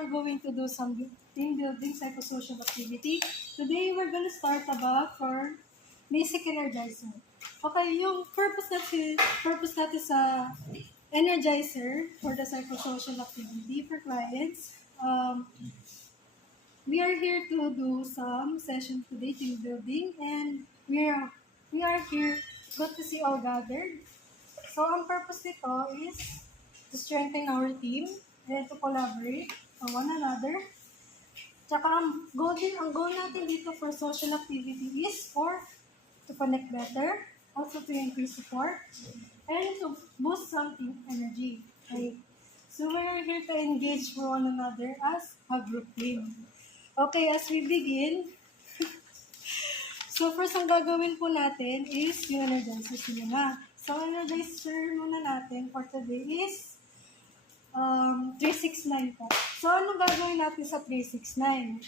we're going to do some team building psychosocial activity. Today, we're going to start about for basic energizer. Okay, yung purpose natin sa energizer for the psychosocial activity for clients. We are here to do some session today, team building, and we are here, good to see all gathered. So, ang purpose nito is to strengthen our team and to collaborate on one another. Tsaka ang goal natin dito for social activity is to connect better, also to increase support, and to boost some team energy. Okay? So we're here to engage for one another as a group team. Okay, as we begin, so first ang gagawin po natin is yung energizer muna. So energizer muna natin for today is 369 po. So, anong gagawin natin sa 369?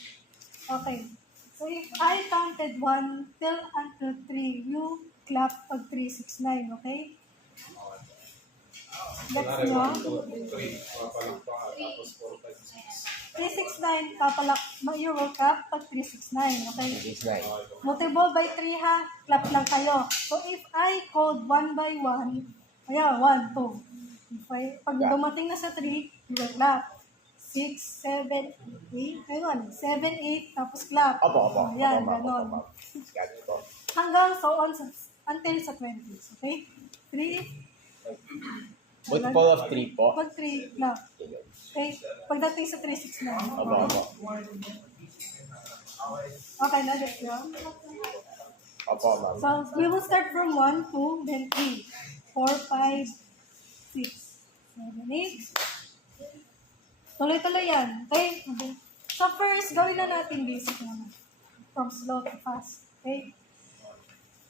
Okay. So, if I counted 1 till until 3, you clap pag 369, okay? Let's go. 369, you will clap pag 369, okay? Multiple by 3 ha, clap lang kayo. So, if I called 1 by 1, ayan, 1, 2. Pag dumating na sa 3, you will clap. 6, 7, 8, ayun, 7, 8, tapos clap. Ayan, ganon. Hanggang so on, until sa 20s, okay? 3. Multiple of 3 po. Pag 3, clap. Okay, pagdating sa 3, 6 na. Okay na, let's go. So, we will start from 1, 2, then 3, 4, 5, 6, 7, 8. Tuloy-tuloy yan. Okay? So first, gawin na natin basic naman. From slow to fast. Okay?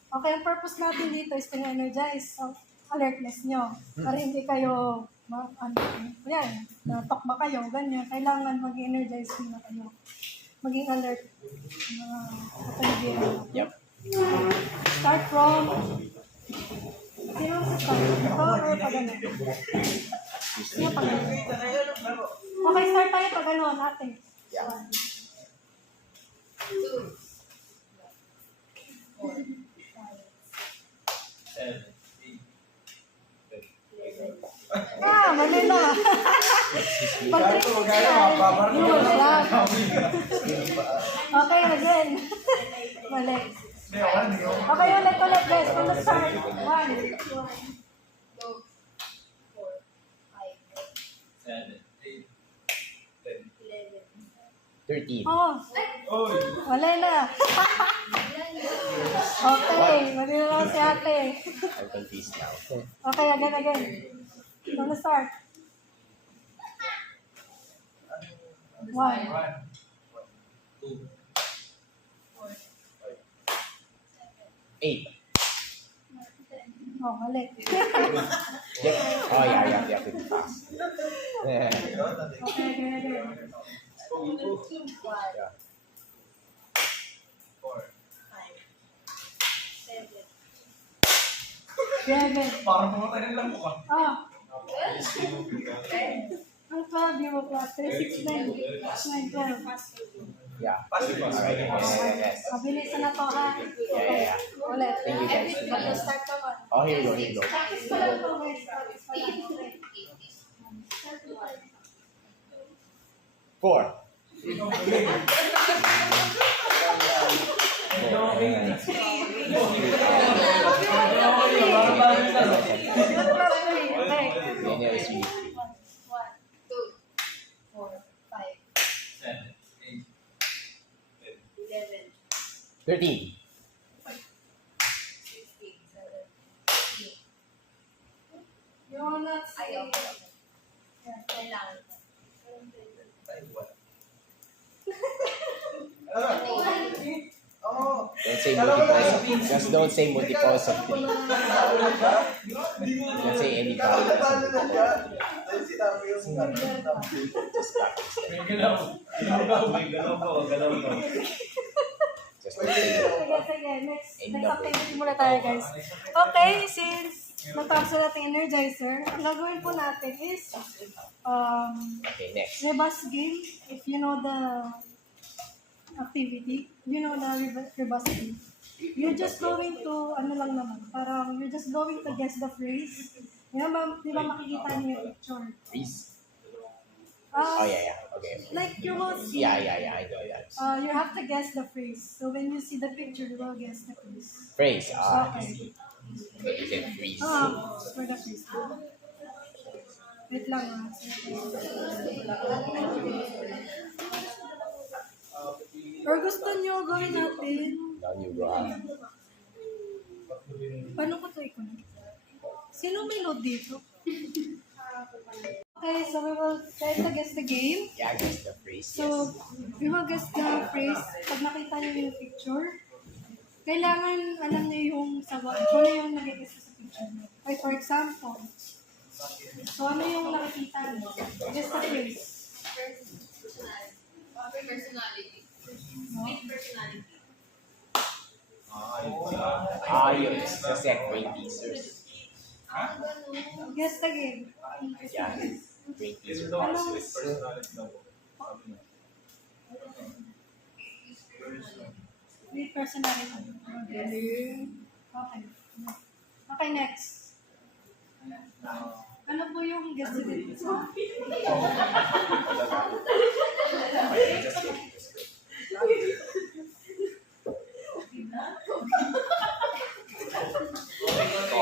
Okay, ang purpose natin dito is to energize ang alertness nyo. Para hindi kayo, yan, natokba kayo, ganyan. Kailangan mag-energize na kayo. Maging alert. Yep. Start from sino sa start? Ito or pag ano? Sino pag ano? Okay, start tayo pag ano natin. Yeah. 1, 2, 4, 5, 7, 8, 11. Mali na. Pag okay, again. Mali. Okay, ulit guys. From the start. 1, 2, 2, 4, 5, 7, 8, 11. 13. Oh. Wala na. Okay, mali na si ate. I'm confused now. Okay, again. From the start. 1. 2, 8. Oh, mali. Yep. Oh, yeah. You have to be fast. Yeah. Okay, again. 1, 2, 5, Yeah. 7. 7. Parang pumatay ng lamok ka. Ah. Ang club, yung club. 3, 6, 9, 9, 12. Yeah. Alright. Yes. Mabilisan na to, ha? Yeah. Ulit. Thank you, guys. Start ka ba? Oh, here you go. Practice pa lang to, guys. Practice pa lang. Okay. 4. Linear is really 1, 2, 4, 5, 7, 8, 11, 13. 16, 17, 18. You're not Ayaw saying. ko. Kailangan ko. Don't say multiples of 3. Just don't say multiples of 3. Don't say any value. Just practice. may galaw. Galaw ka. Just don't say Sige. Next activity muna tayo, guys. Okay, since natapos na natin energizer. Ang gagawin po natin is Okay, next. rebus game. If you know the activity, you know the rebus game. You're just going to, ano lang naman, parang you're just going to guess the phrase. Di ba makikita niyo yung picture? Freeze. Ah, Oh, yeah. Okay. like you will see. Yeah, I know that. You have to guess the phrase. So when you see the picture, you will guess the phrase. Phrase. Okay. But you said freeze. For the phrase. Wait lang ah. Or gusto nyo gawin natin? Now you go out. Paano ko ito ikon? Sino may load dito? Okay, so we will try to guess the game. Yeah, I guess the phrase. So, we will guess the phrase. Pag nakita niyo yung picture, kailangan alam niyo yung sagot. Kung ano yung nag-guess sa picture. Like for example, so ano yung nakikita niyo? Guess the phrase. Personality. With personality. Yes. Just like great teasers. Guess the game. Yeah. Great teaser With boxes. personality daw po. Sabi niya. With personality. Okay. Okay, next. Ano po yung guess the game?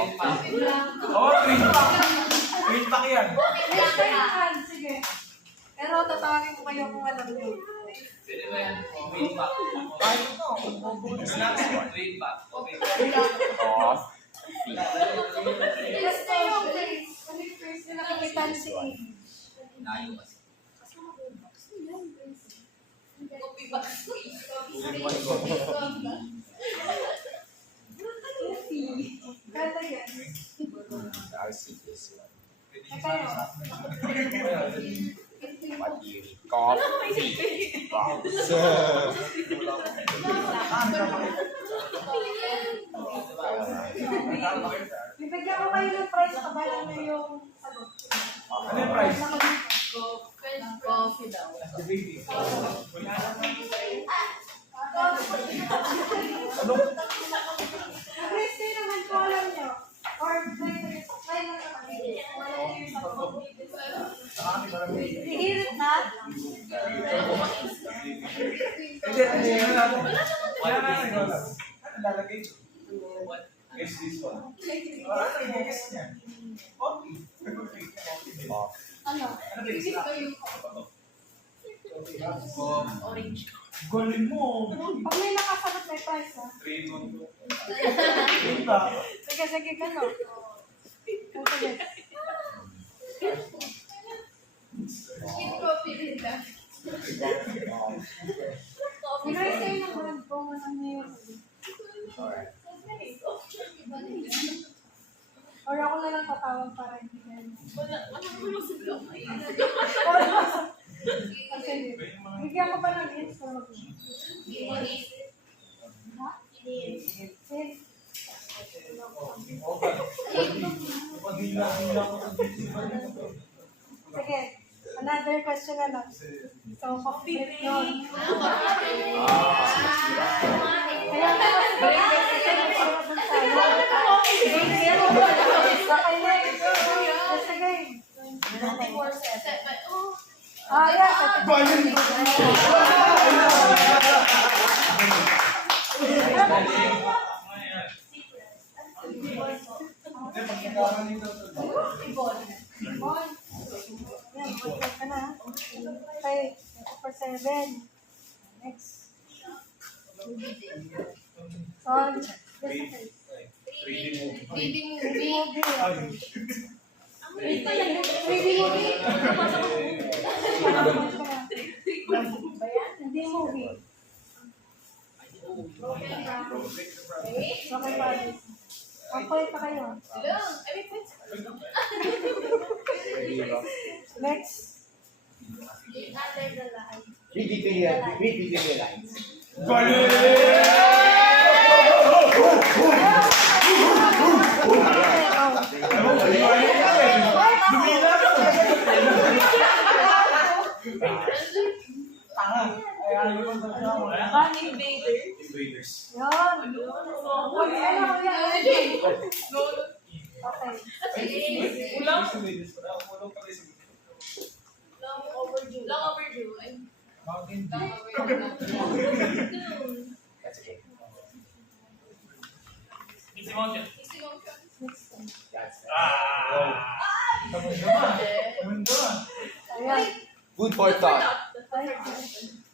Oh, green pack. Green pack yan. Next time, sige. Pero tatawagin ko kayo kung alam niyo. Pwede ba yan? Green pack. Green pack. Okay. Off. Guess na yung phrase. Ano yung phrase na nakikita niyo si Amy? Nayo kasi. Copy box. Ganda yan. I'll see this one. Kayo. What do you need? Coffee. Box. Bibigyan ko kayo ng prize kapag ano yung sagot. Ano yung price? Coffee daw. The baby. Please say naman kung alam nyo. Or try na naman. Wala yung sagot. Ihirit na. Hindi natin. Wala natin. Ano lalagay? Guess this one. Wala natin guess niya. Coffee. Off. Ano? Ano ba Isip isa? ko yung orange. Galing mo. Pag may nakasagot may prize ha. 3-2. Sige, gano. Sige. Yung coffee din lang. Bigay sa'yo ng mga kung ano yung Alright. or ako na lang tatawag para hindi kayo. Wala naman sa blog. Kasi bigyan ko pa ng hints for mag- Ha? Hint. Sige. Another question na lang. So, complete yun. Kaya nga kasi okay, next. That's the game. Yeah. Yan, mag-check ka na. Okay, for 7. Next. Son, this is 3D movie. 3D movie. Hindi movie. Okay, pare. Okay pa kayo. Lang. I mean, what's Next. under the line? Read between the lines. Okay, Bunny Invader. Invaders. Yan. Okay. Long Invaders. Kulang pala sa overdue. Long overdue. Ay, Mountain long Dew. overdue. That's okay. Easy mountain. Next time. That's Tapos naman. Naman doon. Ayan. food for thought. Ay,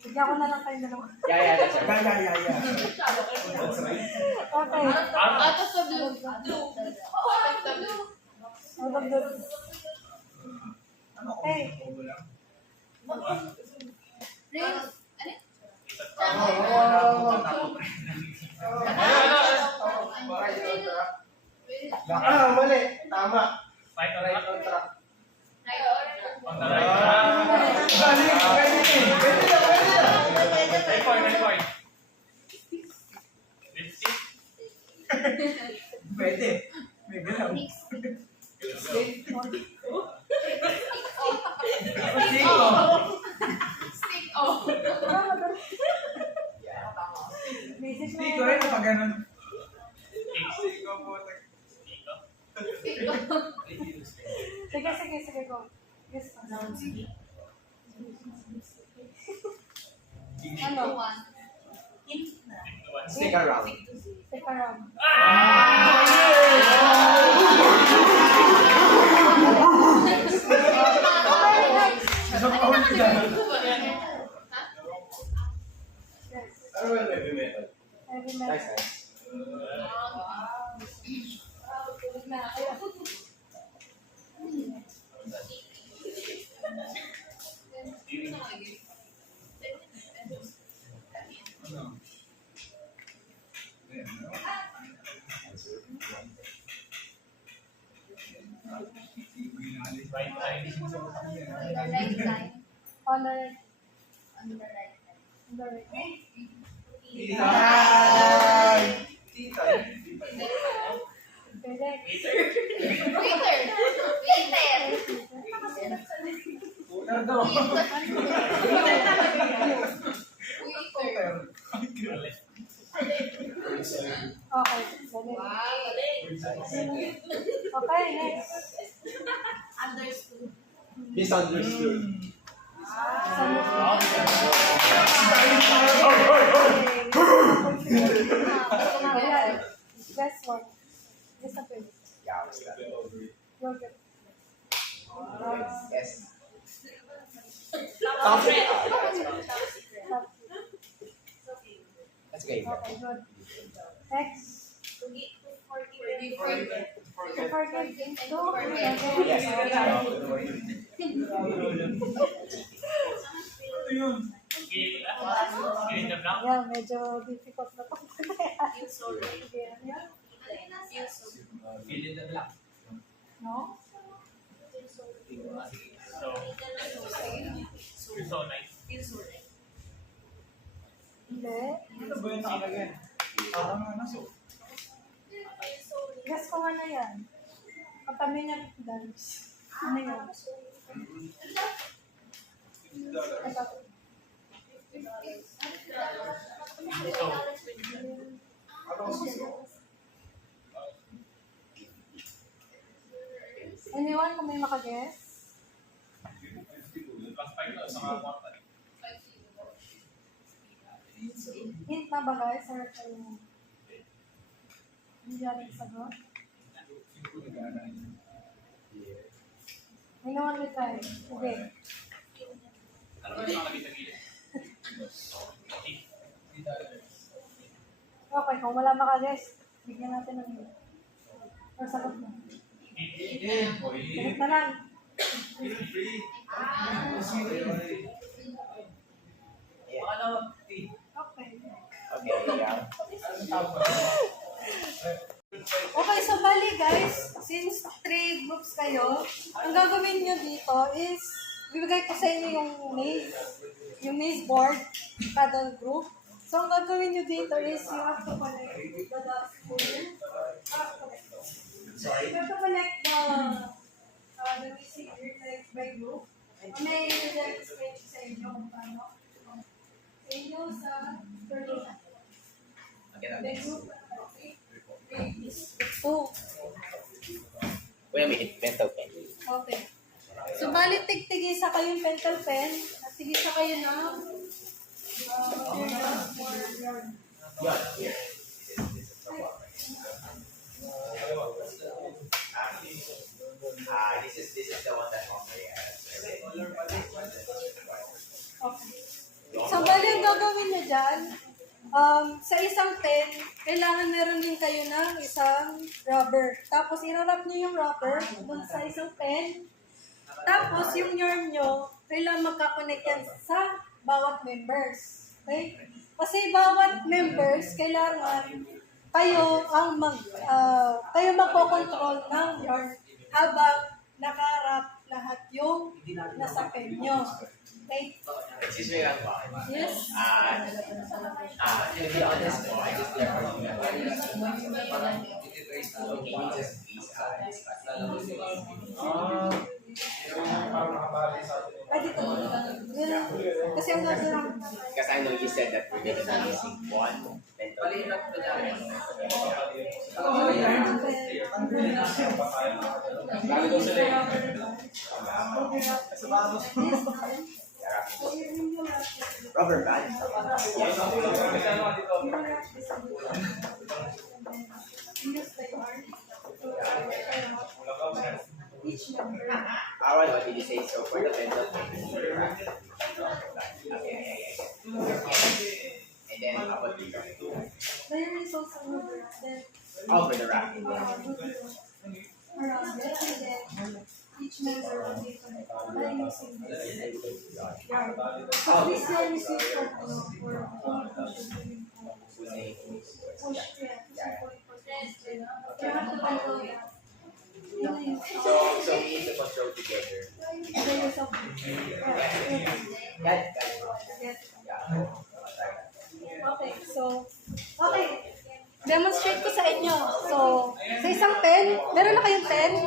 bigyan ko na lang kayo dalawa. Yeah, that's right. That's right. Okay. Out of the blue. Blue. Out of the blue. Out of the... Ano kung Hey. wala? Reels. Mali. Tama. Right on track. On the Ah. right. Balik. Pwede na. Right point. Lipstick. Pwede. May galaw. Stick off. Basic na Hindi ko yun. rin pag ganun. Stick. Ikaw po. Sige, go. Yes, ano? Stick around. Stick around. Isang kahul ko dyan. Yes. Ano ba yung heavy metal? Heavy Nice, metal. nice. Ano? Ayan, ano? Right side. On the right. On the right. Titay! Titay. Pwede. Punar daw. Okay, galing. Okay, next. Understood. Misunderstood. Ayan. Best one. Best na pwede. Yeah, what's that? Yogurt. Yes. Top Something. red. That's okay. Okay, good. Next. Forget. Forget things to. Yes. Ano yun? Fill in the blank. Yeah, medyo difficult na to. Feel sorry. Sige, ano yan? Feel sorry. Fill in the blank. No? So, you're so nice. Feel sorry. Hindi. Ano ba yung nakalagay? Parang naso. Guess ko ano yan. Katabi niya dance. Ano yan? Ito. So, Ano suso? Anyone kung may makaguess? plus 5 na sa mga kwarta. Hint na ba guys? Or kayo? Hindi natin sagot? Anyone may try? Okay. Ano ba yung nakalagay sa gilid? Okay, kung wala makaguess, bigyan natin ng hint. Or sagot mo. Sagot na lang. Okay. Okay, yeah. Okay, so bali guys, since 3 groups kayo, ang gagawin nyo dito is, bibigay ko sa inyo yung maze board, kada group. So, ang gagawin nyo dito is, you have to connect the dots here. So, Sorry? You have to connect the missing like by group. May i-explain sa inyo kung paano. Sa inyo sa third Okay, that by makes group. Two. Wait a minute, mental pen. Okay. So, bali tig-tigisa kayo yung pentel pen at tigisa kayo ng for your Yeah, here. This is the one that Omri has. Okay. So, bali ang gagawin nyo dyan, sa isang pen, kailangan meron din kayo ng isang rubber. Tapos, irarap nyo yung rubber dun sa isang pen. Tapos, yung yarn nyo, kailangan magkakonect yan sa bawat members. Okay? Kasi bawat members, kailangan kayo ang kayo magkocontrol ng yarn habang nakaharap lahat yung nasa pen nyo. Okay? Excuse me, lang po. Yes? To be honest, no, I just never remember. Okay, you just please, Parang nakabali sa atin. Ay, dito. Yun. Kasi ang gagawin. Because I know you said that we're going to be missing one mental pen. Lalo daw sila eh. Sa bago. Rubber band. Yes. Each member. Aaron, what did you say? So for the mental pen, okay. And then how about the There is also another that oh, for the wrapping. around it, and then each member will be connected by using this yarn. So this yarn is used for push, you have to control that. So we need to control together. Layers of That. Okay, so, okay. Demonstrate ko sa inyo. So, sa isang pen, meron na kayong pen?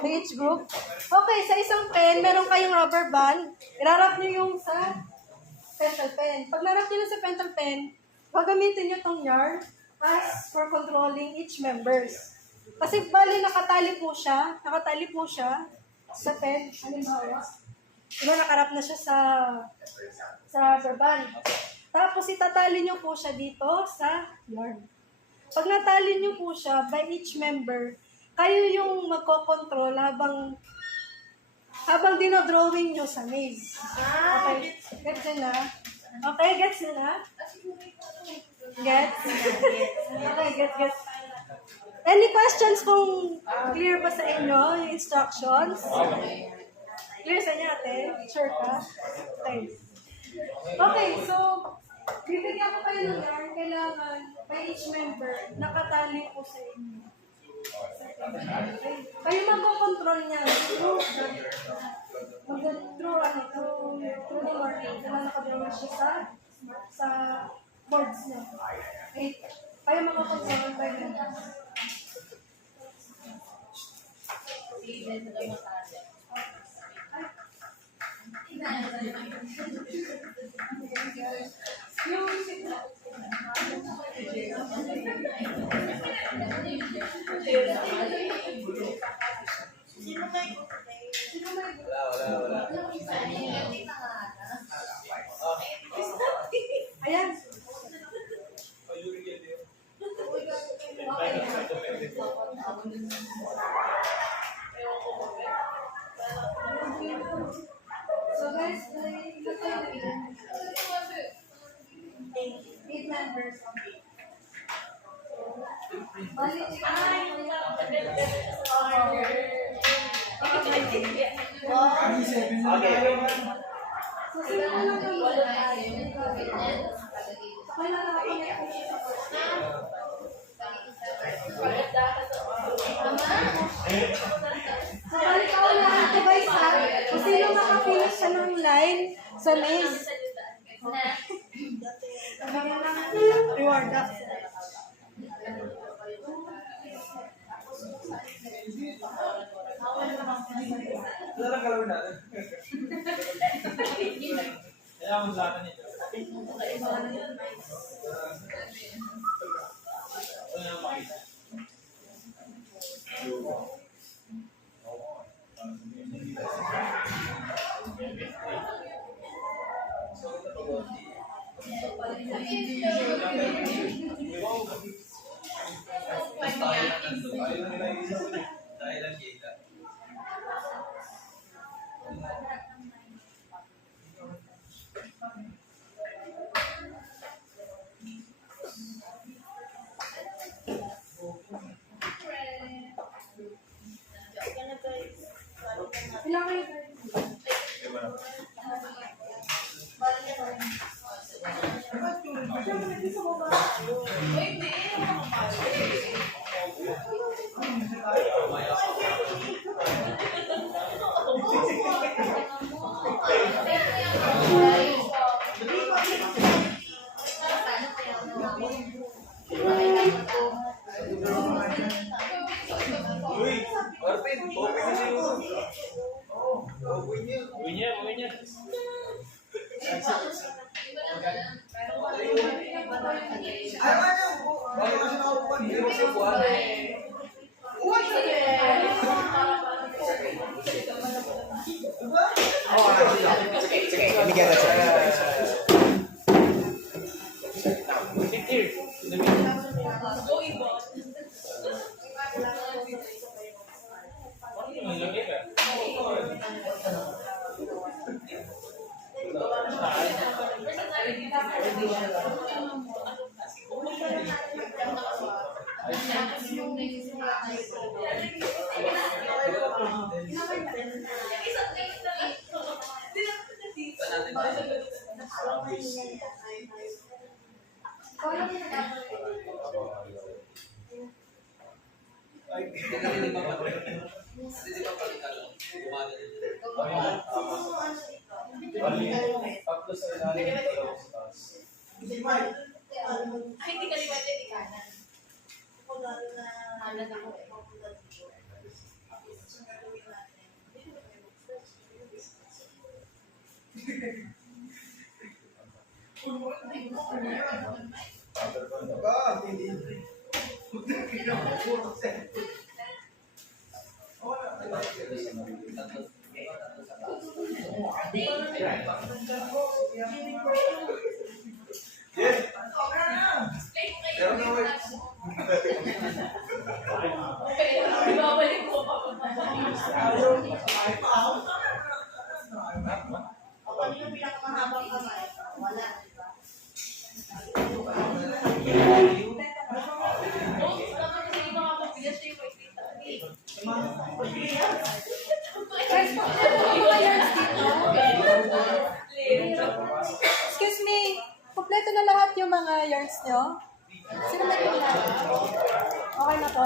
May each group? Okay, sa isang pen, meron kayong rubber band. Irarap nyo yung sa pencil pen. Pag narap nyo na sa pencil pen, gagamitin nyo tong yarn as for controlling each members. Kasi bali nakatali po siya sa pen. Halimbawa, diba nakarap na siya sa rubber band. Tapos itatali nyo po siya dito sa yarn. Pag natali nyo po siya by each member, kayo yung magkocontrol habang dinodrawing nyo sa maze. Okay, gets nyo na? Okay, gets nyo na? Gets? Okay, gets. Any questions kung clear ba sa inyo yung instructions? Clear sa inyo ate? Sure ka? Okay. Okay, so bibigyan ko kayo ng yarn, kailangan by each member, nakatali po sa inyo. Okay? Kayo magkocontrol niya. Through the learning. Kailangan nakadraw siya sa boards niya. Okay? Kayo magkocontrol by members. Wala. Ayan. So guys, eight members. Okay. So sino lang yung kailangan nakakonect po siya sa So balik ako lahat ko guys ha. Kung sino makafinish siya ng line sa maze. Bigyan lang reward up. Wala lang galawin natin. Kailangan mo sa akin ito. Wala na makita. Tayo lang kita. Ilang kayo? Uy, Marvin, open na siya. Uwi niya. Bakit kasi nakaupan? Hindi mo siya buwan. Sige, bigyan na siya. Sit here. Tatlo sa ilalim, dalawa sa taas. Hindi ka libat din ikanan. Halat ako eh. Ibabalik ko pa. Ako yung pinakamahabang kamay. Wala, diba? Excuse me, kompleto na lahat yung mga yarns nyo? Sino may kailangan? Okay na to.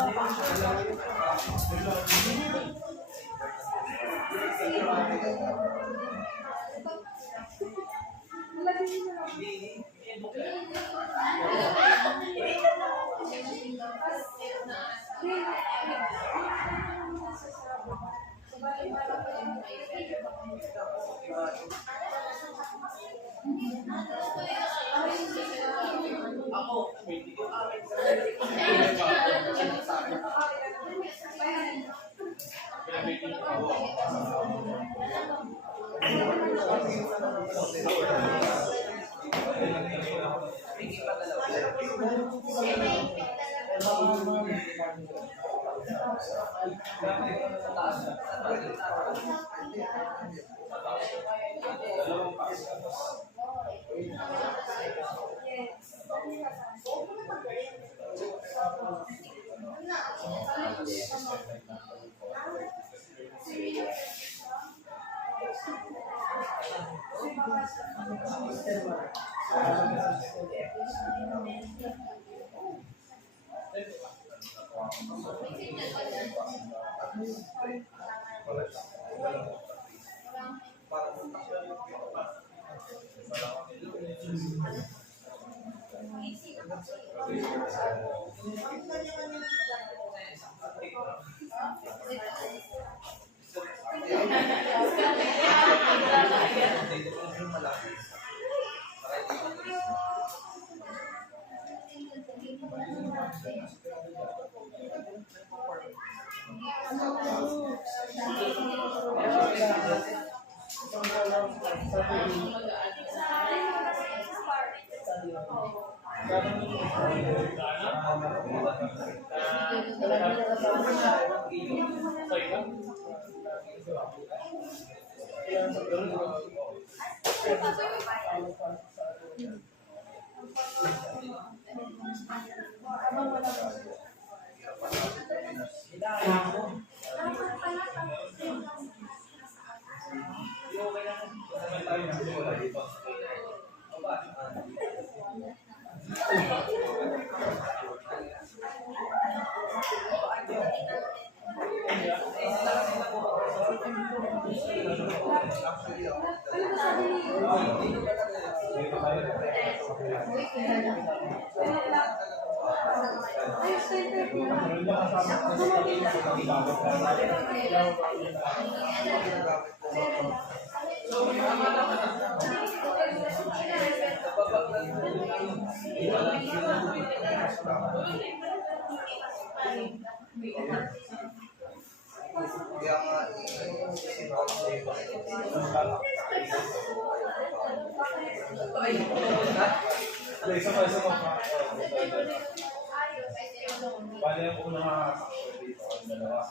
Bali ang unang makakasakot dito ang dalawa.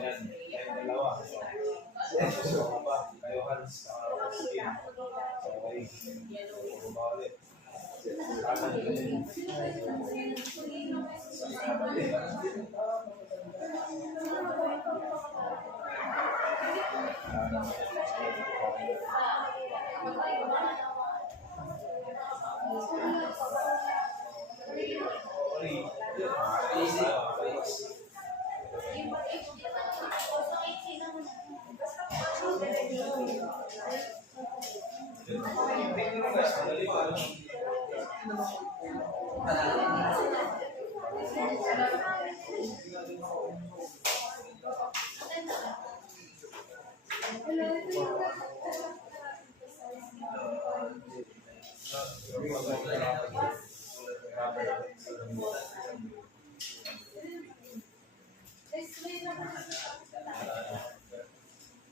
Ayan, yung dalawa. So, ba? Kayo hands sa skin. Okay. Bawali.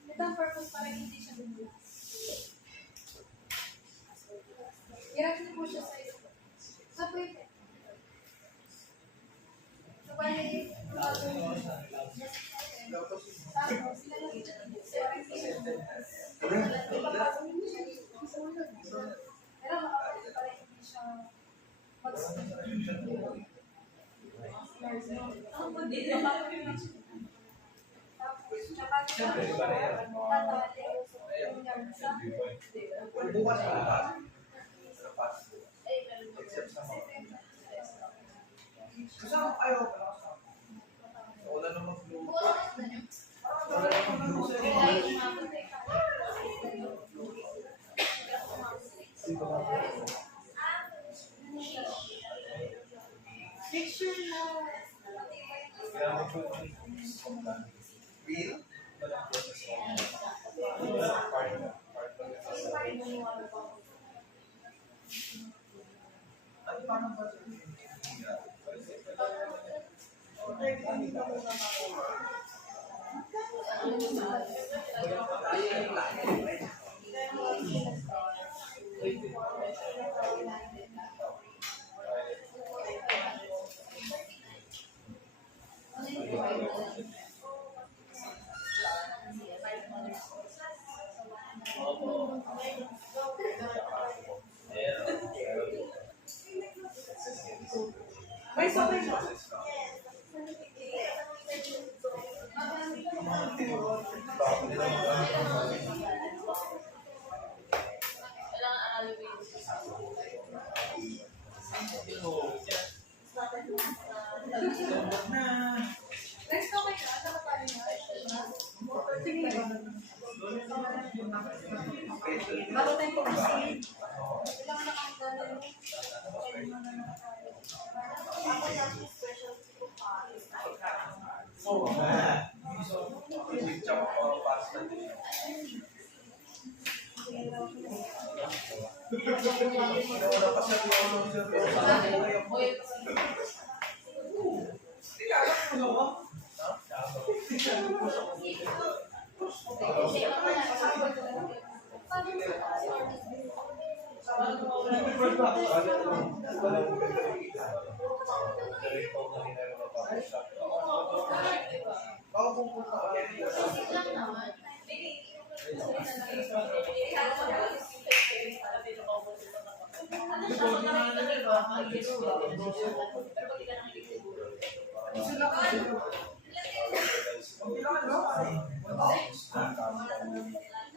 Ito ang purpose para hindi siya bumula. Hirap niyo po siya sa isa. So, pwede. So, bali, tapos sila lang ito. Pero makapagod para hindi siya mag-start. Bukas pa ba? Except sa mga. Kasama kayo. Wala namang blue. Wala namang blue sa Picture na. Real? May sabay siya. Next okay ka? Ano ka tayo na? Sige. Bago tayo po kasi. Kailangan nakakita na yun.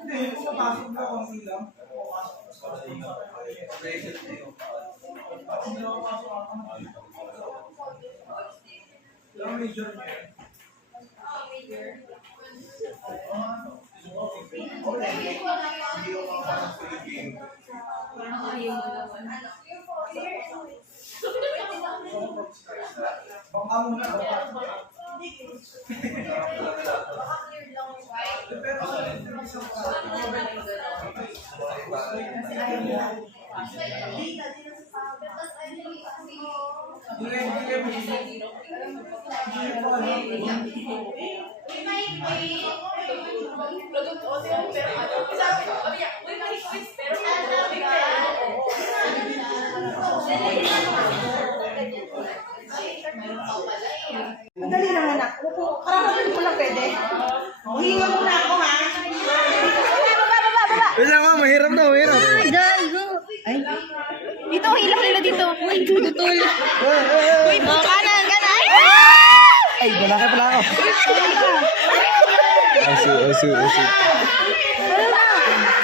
Hindi, kung papasok na konti lang. Yung major niya. Baka muna. Madali lang anak. Karapatan mo lang pwede. Hihinga muna ako ha. Wait lang nga, mahirap na, mahirap. Ay. Dito, hilak nila dito. Uy, dudutol. Uy, kanan, kanan. Ay! Ay, malaki pala ako. Osu.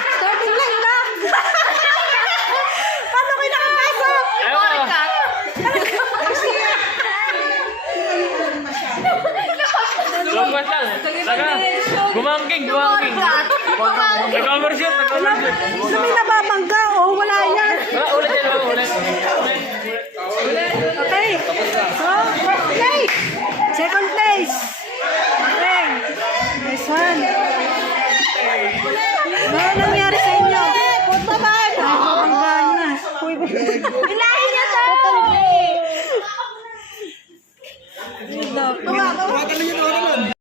Starting line na. Paano kayo nakapasok? Lumpas lang eh. Saka, gumangking. Nag-overshoot. Sabi nababangga. Oh, wala yan. Ulit yan, ulit.